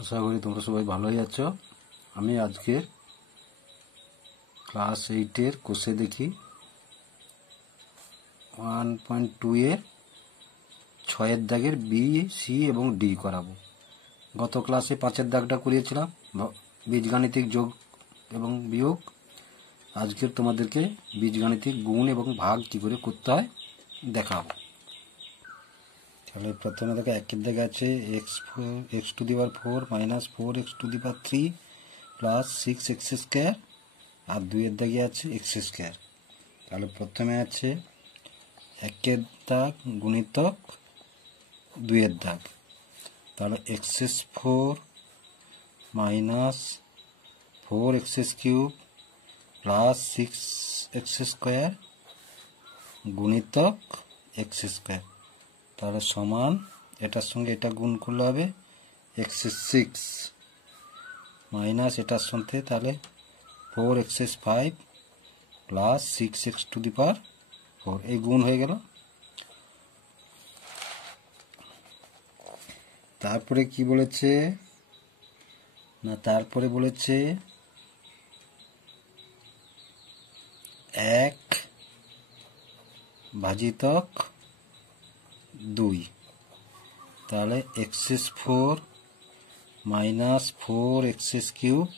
আশা করি তোমরা সবাই ভালোই আছো। আমি আজকে ক্লাস 8-এর কোষে দেখি 1.2 এর 6-এর দাগের বি, সি এবং ডি করাবো। গত ক্লাসে 5-এর দাগটা করিয়েছিলাম, বীজগাণিতিক যোগ এবং বিয়োগ। আজকে তোমাদেরকে বীজগাণিতিক গুণ এবং ভাগ কী করে করতে হয় দেখাবো। তাহলে প্রথমে দেখো 1-এর দাগে আছে X to the power 4 minus 4x to the power 3 plus 6x square, আর 2-এর দাগে আছে এক্স স্কোয়ার। তাহলে প্রথমে আছে 1-এর দাগ গুণিতক 2-এর দাগ, তাহলে x4 minus 4x cube plus 6x square গুণিতক এক্স স্কোয়ার, তাহলে সমান এটার সঙ্গে এটা গুণ করলে হবে x6 মাইনাস এটার সঙ্গে তাহলে 4x5 plus 6x two the power 4, এই গুণ হয়ে গেল। তারপরে কি বলেছে না, তারপরে বলেছে 1 ভাজিতক 2, তাহলে x4 minus 4x cube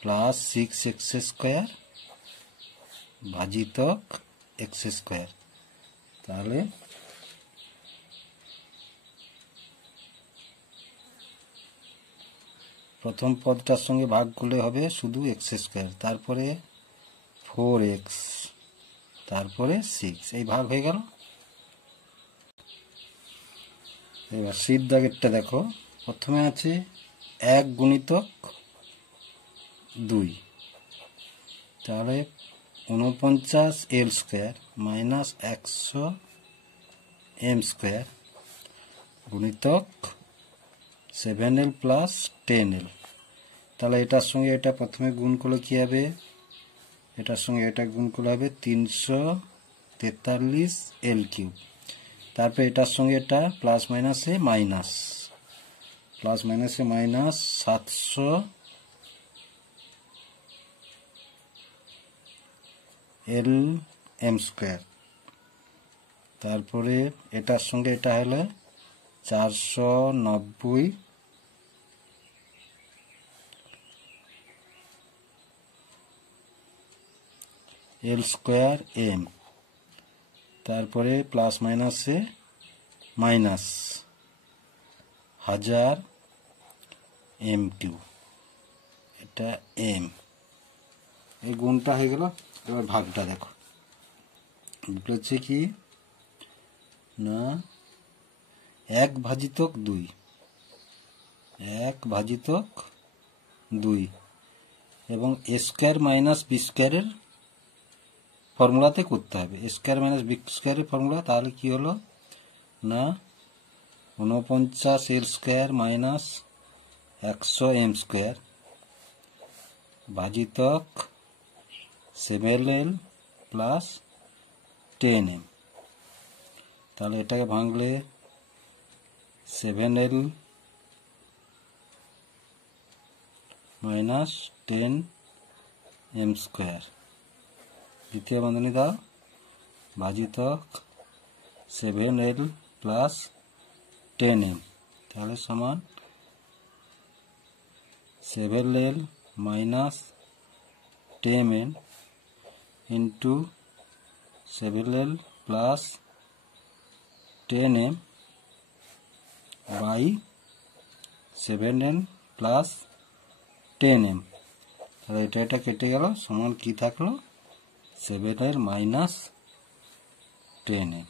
plus 6x square ভাজিতক এক্স স্কোয়ার, তাহলে প্রথম পদটার সঙ্গে ভাগ করলে হবে শুধু এক্স স্কোয়ার, তারপরে 4x, তারপরে 6, এই ভাগ হয়ে গেল। এবার সির দাগেরটা দেখো, প্রথমে আছে 1 গুণিতক 2, তাহলে 49l square minus 100m square গুণিতক 7l প্লাস 10l, তাহলে এটার সঙ্গে এটা প্রথমে গুণ করলে কী হবে, এটার সঙ্গে এটা গুণ করলে হবে 343l কিউব, তারপরে এটার সঙ্গে এটা প্লাস মাইনাসে মাইনাস, প্লাস মাইনাসে মাইনাস 700lm স্কোয়ার, তারপরে এটার সঙ্গে এটা হলে 490 l স্কোয়ার m, তারপরে প্লাস মাইনাসে মাইনাস 1000 m কিউ, এটা m, এই গুণটা হয়ে গেল। এবার ভাগটা দেখো, বলেছে কি না 1 ভাজিতক 2, 1 ভাজিতক 2 এবং a স্কোয়ার মাইনাস বি স্কোয়ারের ফর্মুলাতে করতে হবে, a স্কোয়ার মাইনাস বি স্কোয়ারের ফর্মুলা, তাহলে কি হলো না 49l square minus 100m square ভাজিতক 7l প্লাস 10m, তাহলে এটাকে ভাঙলে 7l মাইনাস 10m স্কোয়ার, দ্বিতীয় বন্ধনী দাও ভাজিতক 7l প্লাস 10m, তাহলে সমান 7l minus 10m into 7l plus 10m by 7l plus 10m, তাহলে এটা কেটে গেল, সমান কি থাকলো 7l মাইনাস 10m,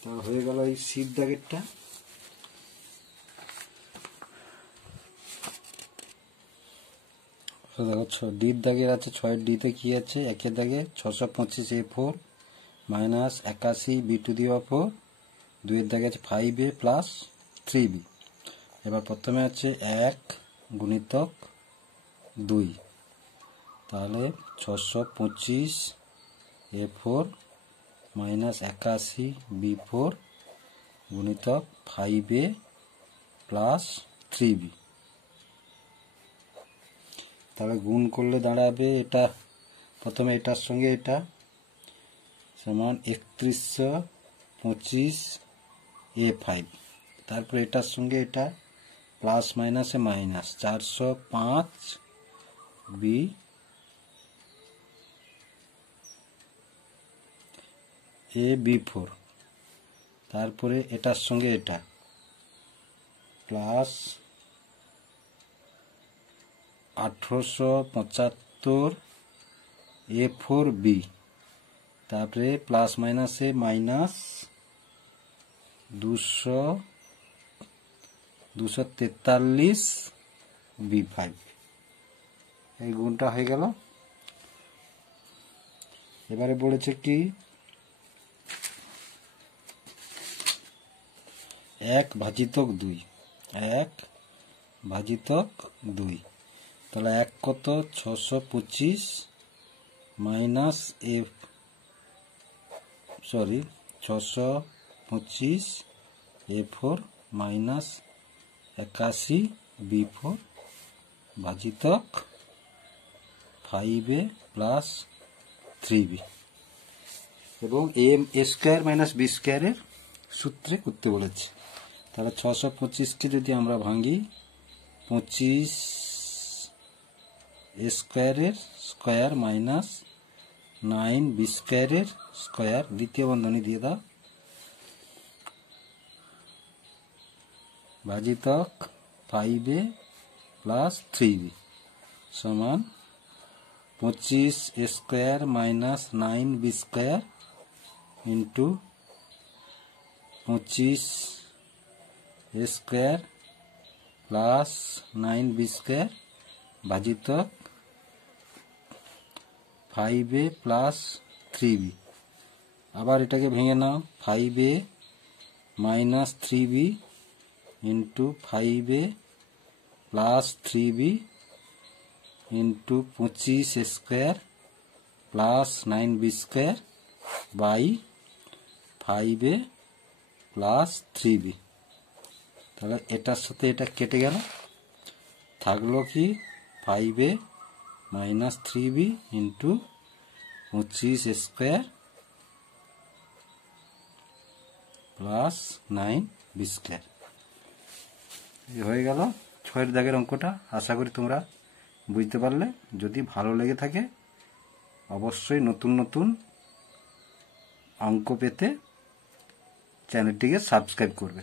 তাহলে হয়ে গেল এই সির দাগেরটা। দেখো ডির দাগের আছে 6-এর ডিতে কি আছে, 1-এর দাগে 625a4 minus 81 B to the power 4, 2-এর দাগে আছে 5a প্লাস 3b। এবার প্রথমে আছে 1 গুণিতক 2, তাহলে 625a4 মাইনাস 81 b4 গুণিতক 5a প্লাস 3b। তাহলে গুণ করলে দাঁড়াবে এটা, প্রথমে এটার সঙ্গে এটা সমান 3125a5, তারপরে এটার সঙ্গে এটা প্লাস মাইনাসে মাইনাস 405b ab4, তারপরে এটার সঙ্গে এটা প্লাস 1875a4b, তারপরে প্লাস মাইনাসে মাইনাস 243b5। এই গুণটা হয়ে গেল। এবারে বলেছে কি 1/2, 1/2, তাহলে 1 কত 625 মাইনাস 625a4 মাইনাস 81b4 ভাজিতক 5a প্লাস 3b, এবং a স্কোয়ার মাইনাস b স্কোয়ারের সূত্রে করতে বলেছে। তাহলে 625কে যদি আমরা ভাঙি 25 স্কোয়ারের স্কোয়ার মাইনাস 9b স্কোয়ারের স্কোয়ার, দ্বিতীয় বন্ধনী দিয়ে দাও, ভাজিতক 5a প্লাস 3b সমান 25 square minus 9b square into 25 square plus 9b square ভাজিতক 5a প্লাস 3b। আবার এটাকে ভেঙে নাও, 5a minus 3b into 5a plus 3b into 25 square plus 9b square by 5a plus 3b। তাহলে এটার সাথে এটা কেটে গেল, থাকলো কি 5a minus 3b into 25 square plus 9b square. হয়ে গেল 6 দাগের অঙ্কটা। আশা করি তোমরা বুঝতে পারলে। যদি ভালো লেগে থাকে অবশ্যই নতুন নতুন অঙ্ক পেতে চ্যানেলটিকে সাবস্ক্রাইব করবে।